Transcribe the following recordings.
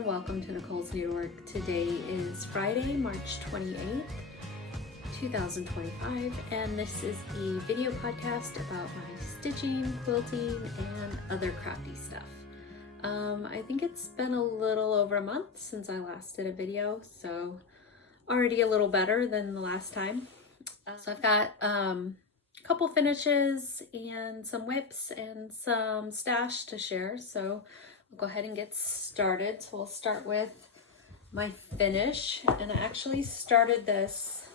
and welcome to Nicole's Needlework. Today is Friday, March 28th, 2025, and this is a video podcast about my stitching, quilting, and other crafty stuff. I think it's been a little over a month since I last did a video, so already a little better than the last time. So I've got a couple finishes and some whips and some stash to share, so we'll go ahead and get started. So we'll start with my finish, and I actually started this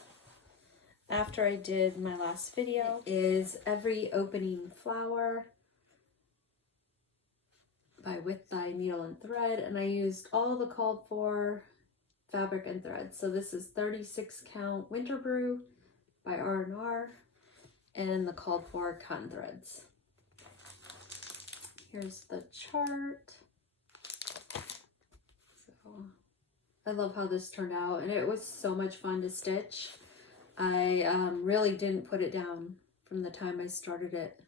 after I did my last video. It is Every Opening Flower by With Thy Needle and Thread, and I used all the called for fabric and thread. So this is 36 count Winter Brew by R&R and the called for cotton threads. Here's the chart. So I love how this turned out, and it was so much fun to stitch. I really didn't put it down from the time I started it,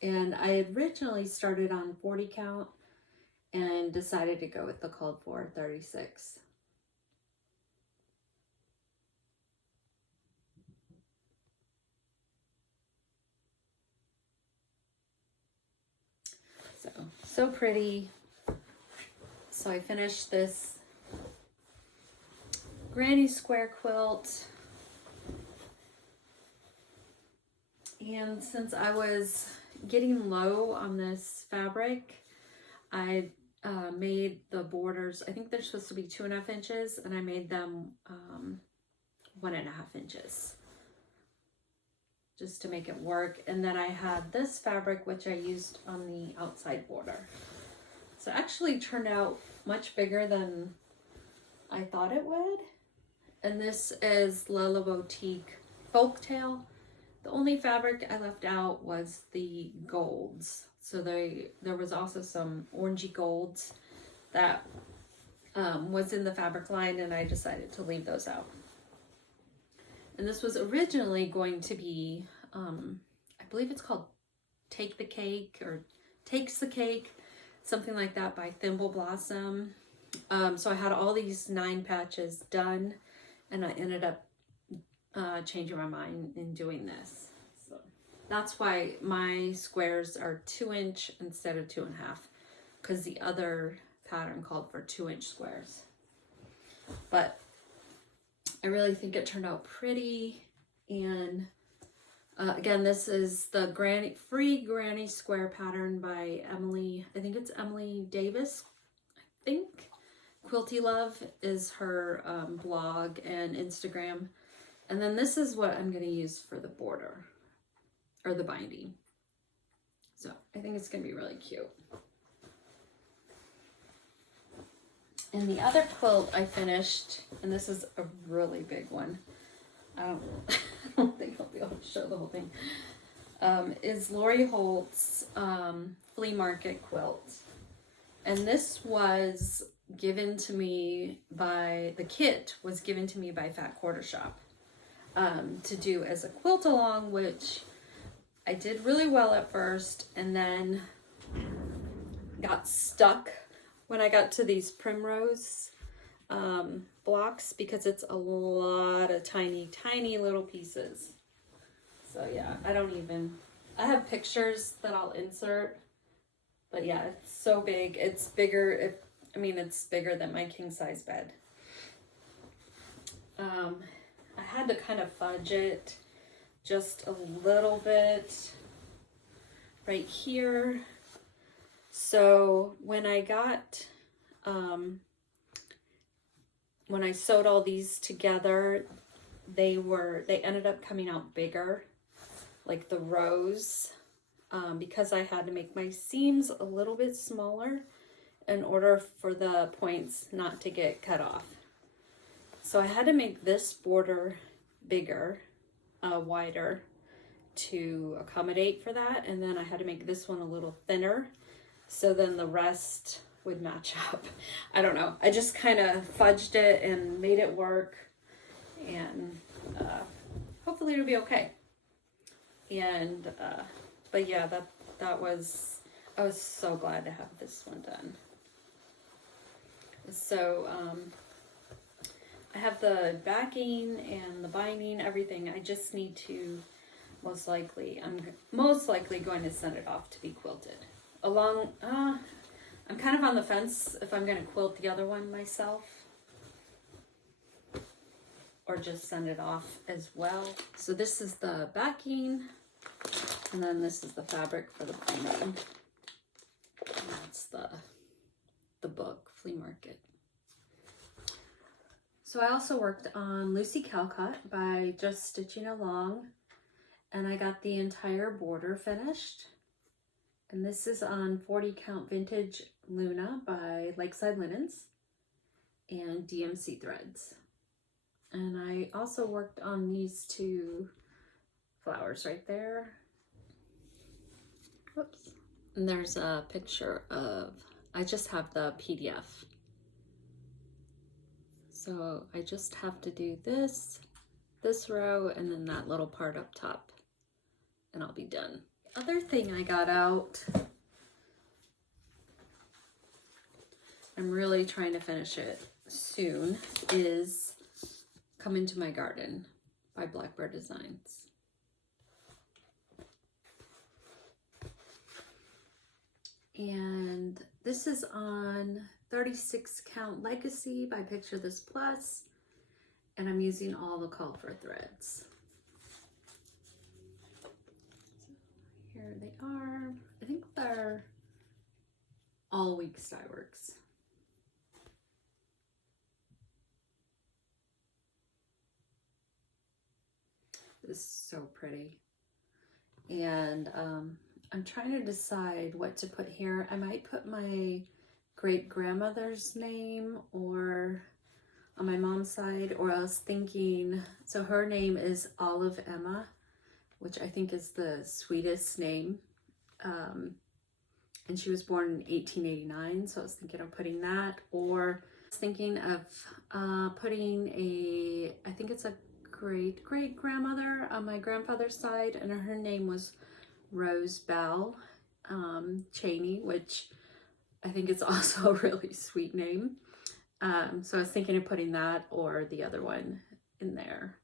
and I originally started on 40 count and decided to go with the called for 36. So pretty. So I finished this granny square quilt, and since I was getting low on this fabric, I made the borders, I think they're supposed to be 2.5 inches, and I made them 1.5 inches just to make it work. And then I had this fabric which I used on the outside border. So it actually turned out much bigger than I thought it would. And this is La Boutique Folktale. The only fabric I left out was the golds. So there was also some orangey golds that was in the fabric line, and I decided to leave those out. And this was originally going to be, I believe it's called Take the Cake or Takes the Cake, something like that, by Thimble Blossom. So I had all these 9 patches done, and I ended up changing my mind in doing this. So that's why my squares are 2 inch instead of 2.5, because the other pattern called for 2 inch squares. But I really think it turned out pretty. And again, this is the free granny square pattern by Emily. I think it's Emily Davis. I think Quilty Love is her blog and Instagram. And then this is what I'm going to use for the border or the binding. So I think it's going to be really cute. And the other quilt I finished, and this is a really big one, I don't think I'll be able to show the whole thing, is Lori Holt's Flea Market quilt. And this was given to me by, the kit was given to me by Fat Quarter Shop to do as a quilt along, which I did really well at first, and then got stuck when I got to these primrose blocks, because it's a lot of tiny little pieces. So yeah, I have pictures that I'll insert, but yeah, it's so big. It's bigger, it's bigger than my king size bed. I had to kind of fudge it just a little bit right here. So when I got, when I sewed all these together, they ended up coming out bigger, like the rows, because I had to make my seams a little bit smaller in order for the points not to get cut off. So I had to make this border bigger, wider, to accommodate for that, and then I had to make this one a little thinner, so then the rest would match up. I don't know. I just kind of fudged it and made it work, and hopefully it'll be okay. And but yeah, I was so glad to have this one done. So I have the backing and the binding, everything. I just need to I'm most likely going to send it off to be quilted. I'm kind of on the fence if I'm going to quilt the other one myself or just send it off as well. So this is the backing, and then this is the fabric for the binding. And that's the book, Flea Market. So I also worked on Lucy Calcott by Just Stitching Along, and I got the entire border finished. And this is on 40 Count Vintage Luna by Lakeside Linens and DMC Threads. And I also worked on these two flowers right there. Whoops. And there's a picture of, I just have the PDF. So I just have to do this row, and then that little part up top, and I'll be done. The other thing I got out, I'm really trying to finish it soon, is Come Into My Garden by Blackbird Designs. And this is on 36 Count Legacy by Picture This Plus, and I'm using all the call for threads. So here they are. I think they're all week Stye Works. This is so pretty. And I'm trying to decide what to put here. I might put my great grandmother's name or on my mom's side, or I was thinking, so her name is Olive Emma, which I think is the sweetest name. And she was born in 1889, so I was thinking of putting that, or I was thinking of putting I think it's a great grandmother on my grandfather's side, and her name was Rose Bell Cheney, which I think is also a really sweet name. So I was thinking of putting that or the other one in there.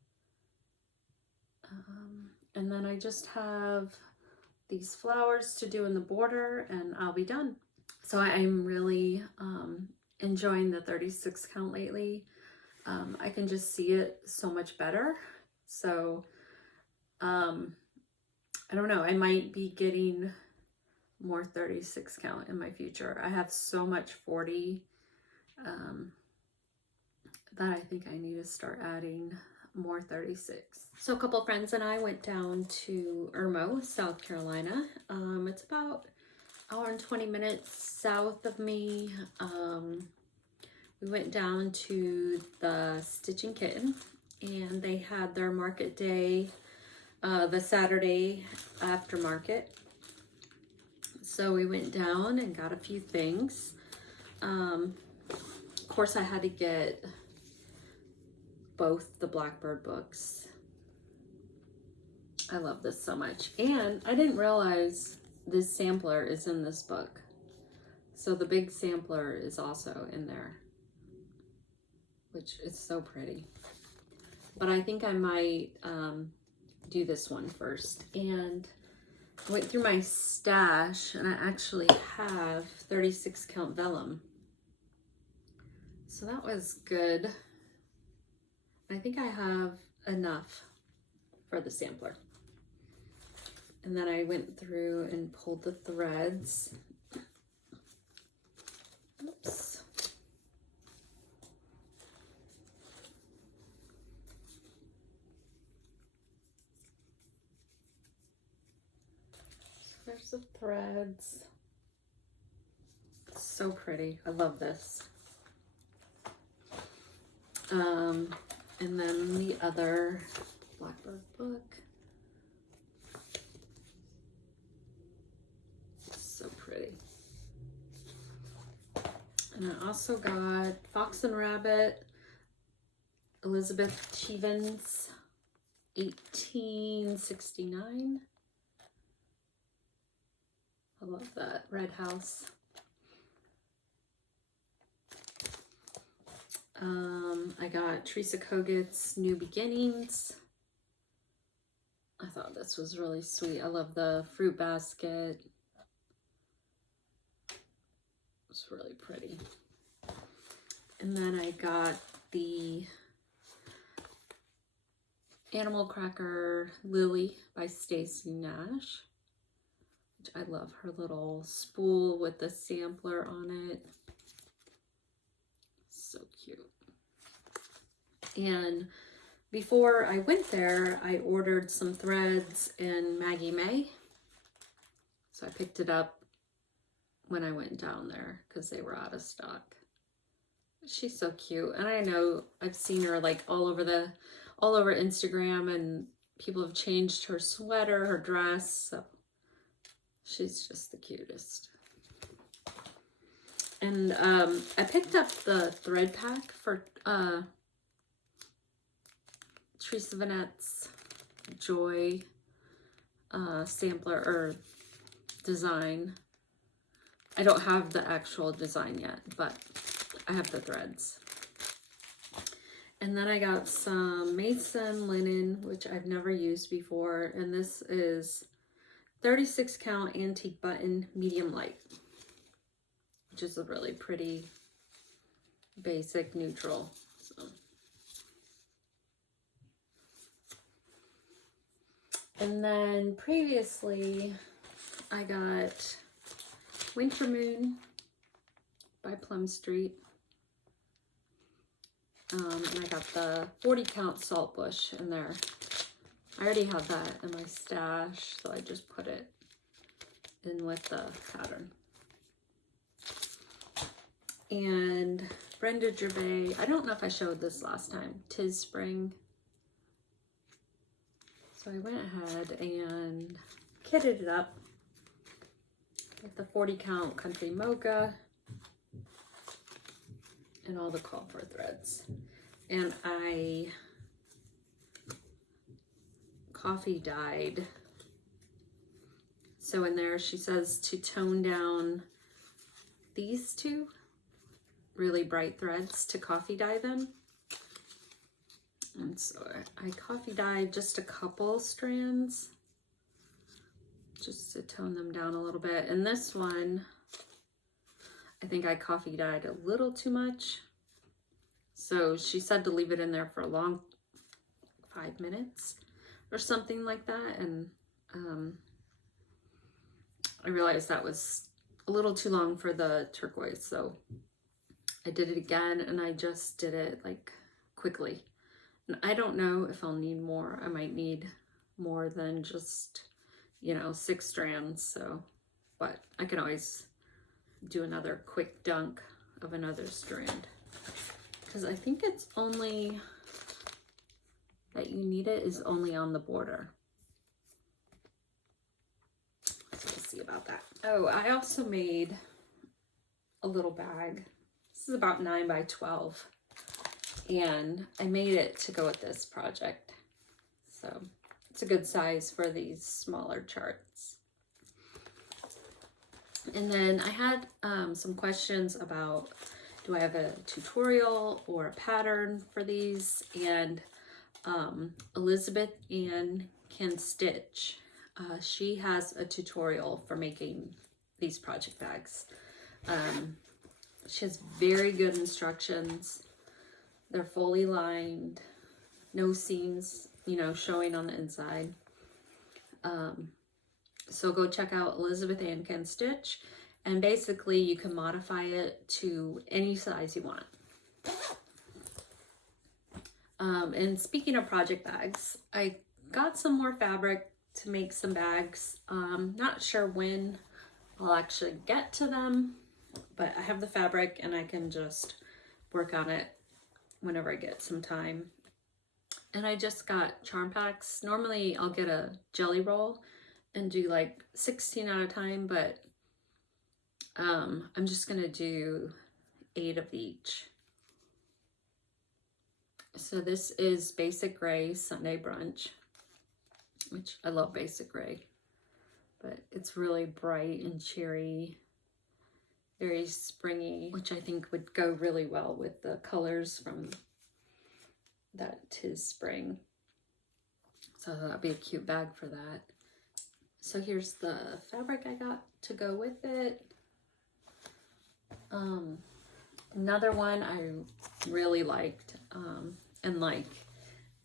And then I just have these flowers to do in the border, and I'll be done. So I'm really enjoying the 36 count lately. I can just see it so much better. So I don't know, I might be getting more 36 count in my future. I have so much 40 that I think I need to start adding more 36. So a couple friends and I went down to Irmo, South Carolina. It's about an hour and 20 minutes south of me. We went down to the Stitching Kitten, and they had their market day the Saturday after market. So we went down and got a few things. Of course, I had to get both the Blackbird books. I love this so much. And I didn't realize this sampler is in this book. So the big sampler is also in there, which is so pretty. But I think I might do this one first. And I went through my stash, and I actually have 36 count vellum. So that was good. I think I have enough for the sampler. And then I went through and pulled the threads. Oops. So there's the threads. So pretty. I love this. And then the other Blackbird book. So pretty. And I also got Fox and Rabbit, Elizabeth Cheavins, 1869. I love that red house. I got Teresa Kogut's New Beginnings. I thought this was really sweet. I love the fruit basket. It's really pretty. And then I got the Animal Cracker Lily by Stacy Nash, which I love her little spool with the sampler on it. So cute. And before I went there, I ordered some threads in Maggie May. So I picked it up when I went down there because they were out of stock. She's so cute. And I know I've seen her like all over Instagram, and people have changed her sweater, her dress. So she's just the cutest. And I picked up the thread pack for Teresa Vanette's Joy sampler or design. I don't have the actual design yet, but I have the threads. And then I got some Mason linen, which I've never used before. And this is 36 count antique button medium light, which is a really pretty basic neutral. So. And then previously I got Winter Moon by Plum Street. And I got the 40 count salt bush in there. I already have that in my stash, so I just put it in with the pattern. And Brenda Gervais, I don't know if I showed this last time, 'Tis Spring. So I went ahead and kitted it up with the 40 count country mocha and all the call for threads. And I coffee dyed. So in there she says to tone down these two really bright threads to coffee dye them. And so I coffee dyed just a couple strands just to tone them down a little bit. And this one, I think I coffee dyed a little too much. So she said to leave it in there for a long 5 minutes or something like that. And I realized that was a little too long for the turquoise. So I did it again, and I just did it like quickly. And I don't know if I'll need more. I might need more than just, you know, 6 strands. So, but I can always do another quick dunk of another strand, because I think it's only that you need it is only on the border. So we'll see about that. Oh, I also made a little bag. This is about 9 by 12. And I made it to go with this project. So it's a good size for these smaller charts. And then I had some questions about, do I have a tutorial or a pattern for these? And Elizabeth Ann Can Stitch, she has a tutorial for making these project bags. She has very good instructions. They're fully lined, no seams, you know, showing on the inside. So go check out Elizabeth Ann Can Stitch, and basically you can modify it to any size you want. And speaking of project bags, I got some more fabric to make some bags. Not sure when I'll actually get to them, but I have the fabric and I can just work on it whenever I get some time. And I just got charm packs. Normally I'll get a jelly roll and do like 16 at a time, but I'm just gonna do 8 of each. So this is BasicGrey Sunday Brunch, which I love BasicGrey, but it's really bright and cheery. very springy, which I think would go really well with the colors from that Tis Spring. So that'd be a cute bag for that. So here's the fabric I got to go with it. Another one I really liked and like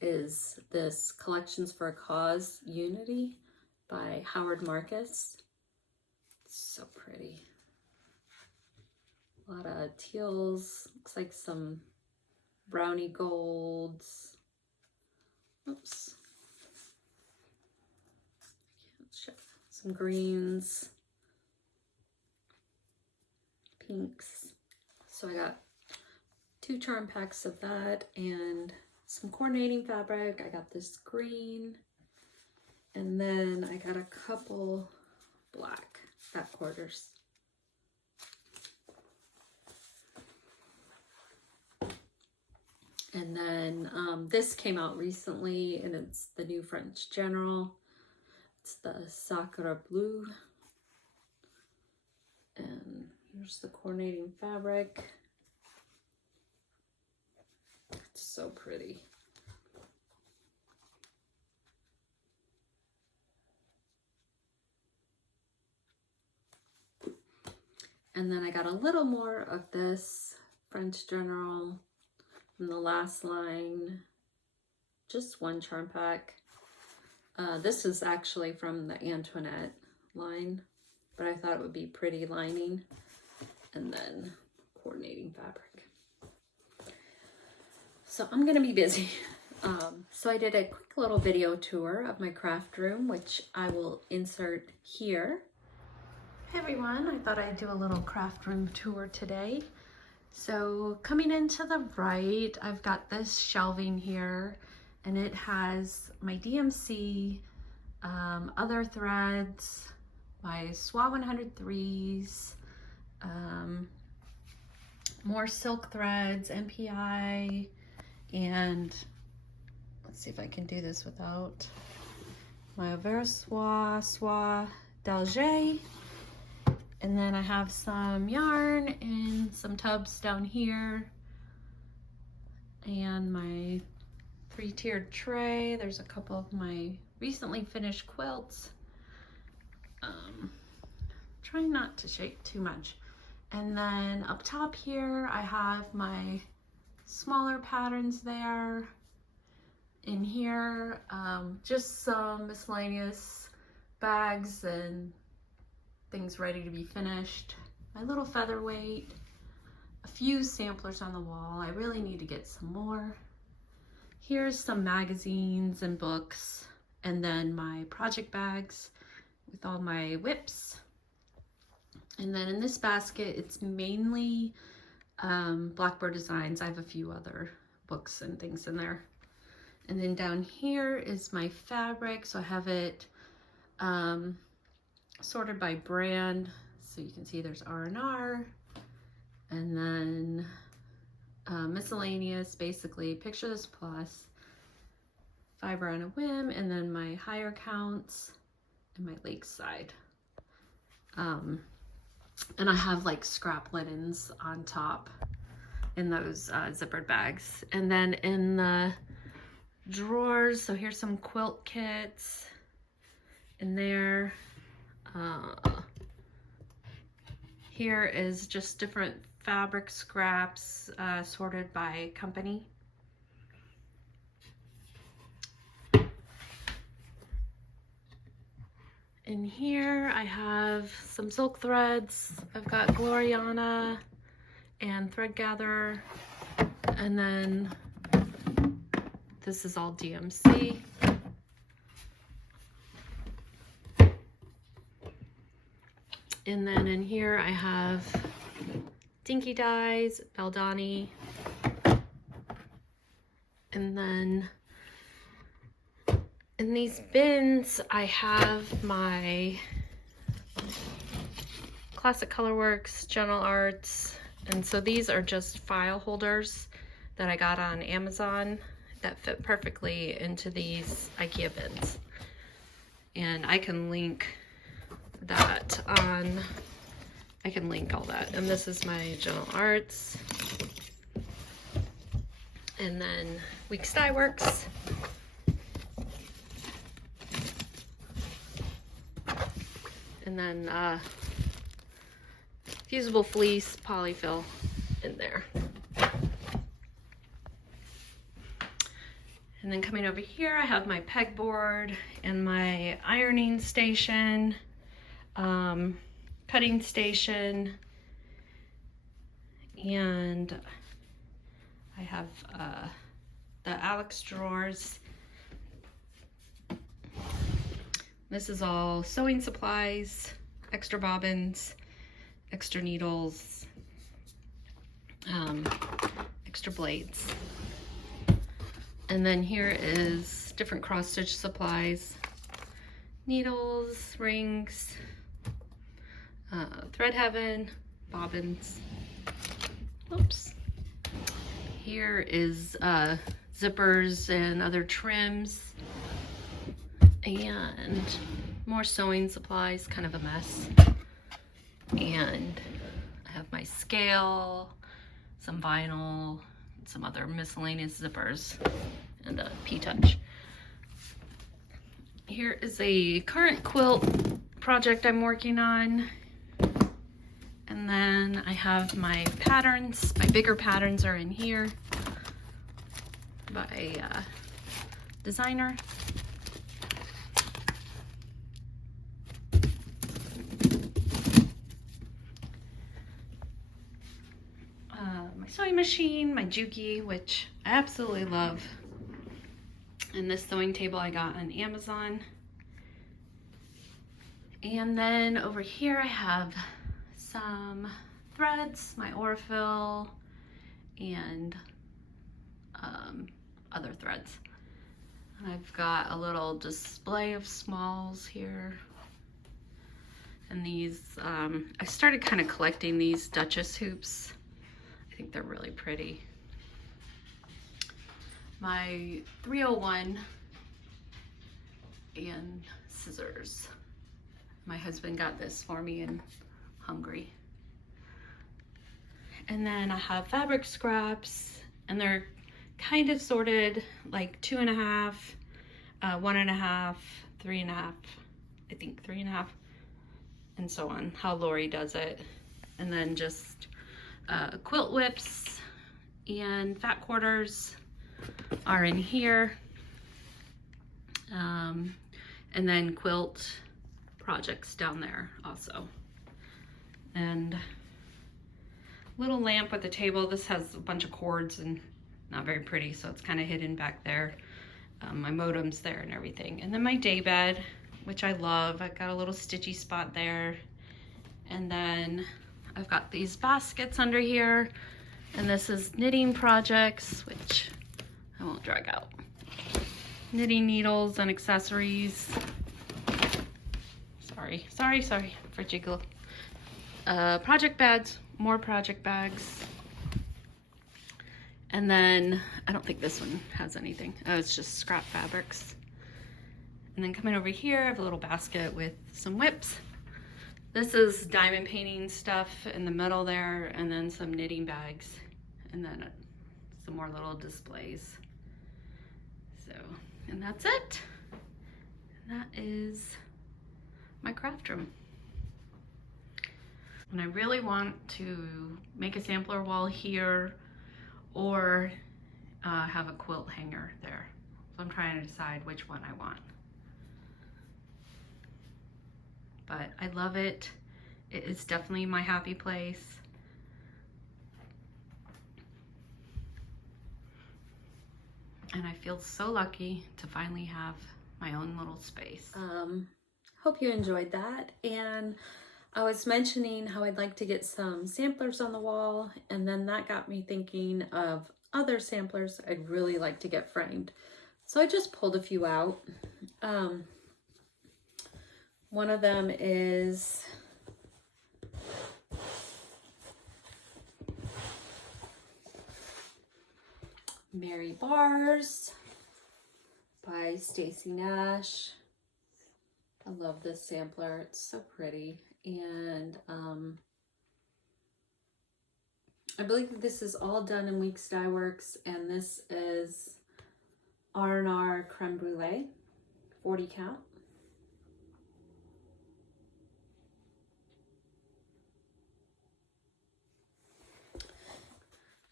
is this Collections for a Cause Unity by Howard Marcus. It's so pretty. A lot of teals, looks like some brownie golds. Oops. Some greens, pinks. So I got 2 charm packs of that and some coordinating fabric. I got this green, and then I got a couple black fat quarters. And then this came out recently, and it's the new French General. It's the Sacre Bleu. And here's the coordinating fabric. It's so pretty. And then I got a little more of this French General from the last line. Just 1 charm pack. This is actually from the Antoinette line, but I thought it would be pretty lining, and then coordinating fabric. So I'm gonna be busy. So I did a quick little video tour of my craft room, which I will insert here. Hey everyone, I thought I'd do a little craft room tour today. So coming into the right, I've got this shelving here, and it has my DMC, other threads, my Trois 103s, more silk threads, MPI, and let's see if I can do this without my Soie d'Alger. And then I have some yarn in some tubs down here, and my 3-tiered tray. There's a couple of my recently finished quilts. Trying not to shake too much. And then up top here, I have my smaller patterns there. In here, just some miscellaneous bags and things ready to be finished. My little featherweight, a few samplers on the wall. I really need to get some more. Here's some magazines and books, and then my project bags with all my whips. And then in this basket, it's mainly Blackbird Designs. I have a few other books and things in there. And then down here is my fabric. So I have it sorted by brand. So you can see there's R&R, and then miscellaneous, basically Picture This Plus, Fiber on a Whim, and then my higher counts and my Lakeside. And I have like scrap linens on top in those zippered bags. And then in the drawers, so here's some quilt kits in there. Here is just different fabric scraps sorted by company. In here I have some silk threads. I've got Gloriana and Thread Gatherer, and then this is all DMC. And then in here I have Dinky Dyes, Baldani, and then in these bins I have my Classic Colorworks, General Arts, and so these are just file holders that I got on Amazon that fit perfectly into these IKEA bins. And I can link that on I can link all that. And this is my Gentle Arts. And then Weeks Dye Works. And then fusible fleece polyfill in there. And then coming over here, I have my pegboard and my ironing station, cutting station, and I have the Alex drawers. This is all sewing supplies, extra bobbins, extra needles, extra blades. And then here is different cross stitch supplies, needles, rings, thread heaven, bobbins. Oops. Here is zippers and other trims, and more sewing supplies, kind of a mess. And I have my scale, some vinyl, some other miscellaneous zippers, and a P-Touch. Here is a current quilt project I'm working on. And then I have my patterns. My bigger patterns are in here by a designer. My sewing machine, my Juki, which I absolutely love. And this sewing table I got on Amazon. And then over here I have some threads, my Aurifil, and other threads. And I've got a little display of smalls here. And these, I started kind of collecting these Duchess hoops. I think they're really pretty. My 301 and scissors. My husband got this for me in Hungary. And then I have fabric scraps, and they're kind of sorted like 2.5, 1.5, 3.5, I think 3.5, and so on, how Lori does it. And then just quilt whips and fat quarters are in here. And then quilt projects down there also. And little lamp with a table. This has a bunch of cords and not very pretty, so it's kind of hidden back there. My modem's there and everything. And then my day bed, which I love. I've got a little stitchy spot there. And then I've got these baskets under here. And this is knitting projects, which I won't drag out. Knitting needles and accessories. Sorry for jiggle. Project bags, more project bags. And then, I don't think this one has anything. Oh, it's just scrap fabrics. And then coming over here, I have a little basket with some whips. This is diamond painting stuff in the middle there, and then some knitting bags, and then some more little displays. So, and that's it. And that is my craft room. And I really want to make a sampler wall here, or have a quilt hanger there. So I'm trying to decide which one I want. But I love it. It is definitely my happy place. And I feel so lucky to finally have my own little space. Hope you enjoyed that. And I was mentioning how I'd like to get some samplers on the wall, and then that got me thinking of other samplers I'd really like to get framed. So I just pulled a few out. One of them is Mary Bars by Stacy Nash. I love this sampler. It's so pretty. And I believe this is all done in Weeks Dye Works, and this is R&R Creme Brulee, 40 count.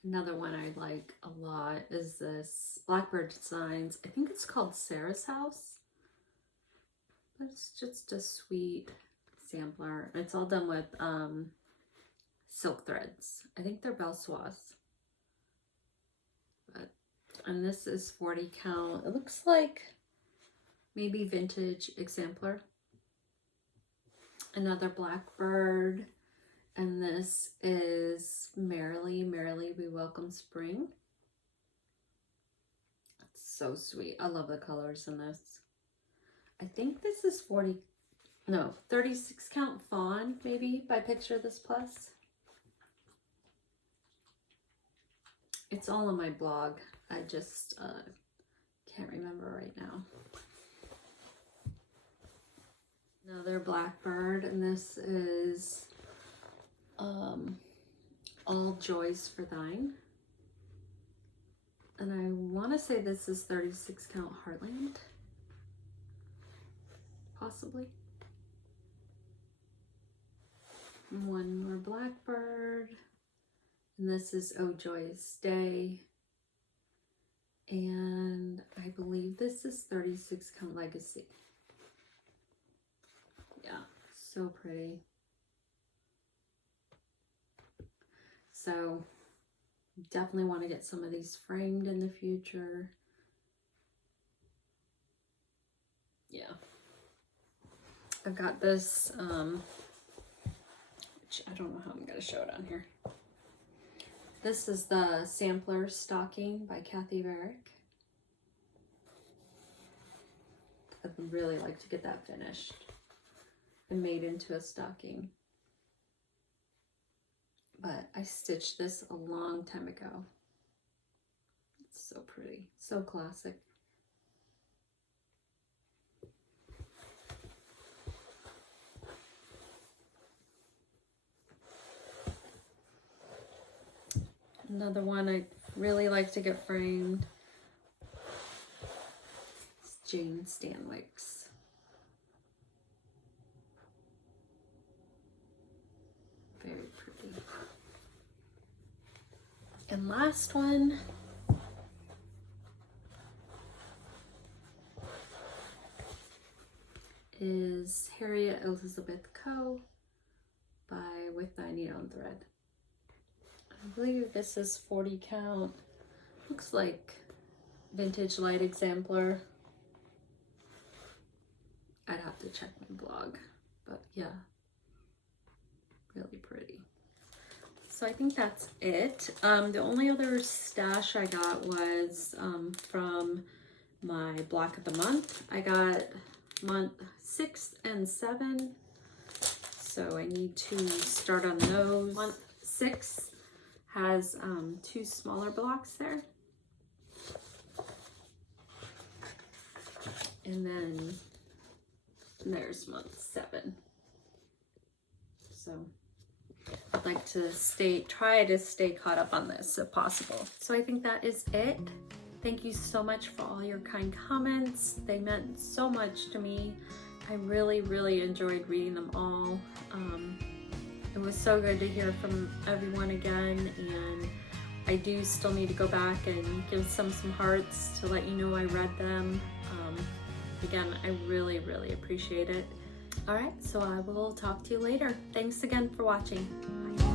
Another one I like a lot is this Blackbird Designs. I think it's called Sarah's House, but it's just a sweet sampler. It's all done with silk threads. I think they're Belsoise. And this is 40 count. It looks like maybe vintage exemplar. Another Blackbird. And this is Merrily, Merrily We Welcome Spring. It's so sweet. I love the colors in this. I think this is 36 count fawn, maybe, by Picture This Plus. It's all on my blog. I just can't remember right now. Another Blackbird, and this is All Joys for Thine. And I want to say this is 36 count Heartland. Possibly. One more Blackbird. And this is Oh Joyous Day. And I believe this is 36 count Legacy. Yeah, so pretty. So definitely want to get some of these framed in the future. Yeah. I've got this, which I don't know how I'm going to show it on here. This is the Sampler Stocking by Kathy Varick. I'd really like to get that finished and made into a stocking. But I stitched this a long time ago. It's so pretty, so classic. Another one I really like to get framed. It's Jane Stanwyck's. Very pretty. And last one is Harriet Elizabeth Coe by With Thy Needle and Thread. I believe this is 40 count. Looks like vintage light exemplar. I'd have to check my blog, but yeah, really pretty. So I think that's it. The only other stash I got was from my block of the month. I got month 6 and 7, so I need to start on those. Month 6 has 2 smaller blocks there, and then there's month 7. So I'd like to try to stay caught up on this if possible. So I think that is it. Thank you so much for all your kind comments. They meant so much to me. I really, really enjoyed reading them all. It was so good to hear from everyone again, and I do still need to go back and give some hearts to let you know I read them. Again, I really, really appreciate it. All right, so I will talk to you later. Thanks again for watching. Bye.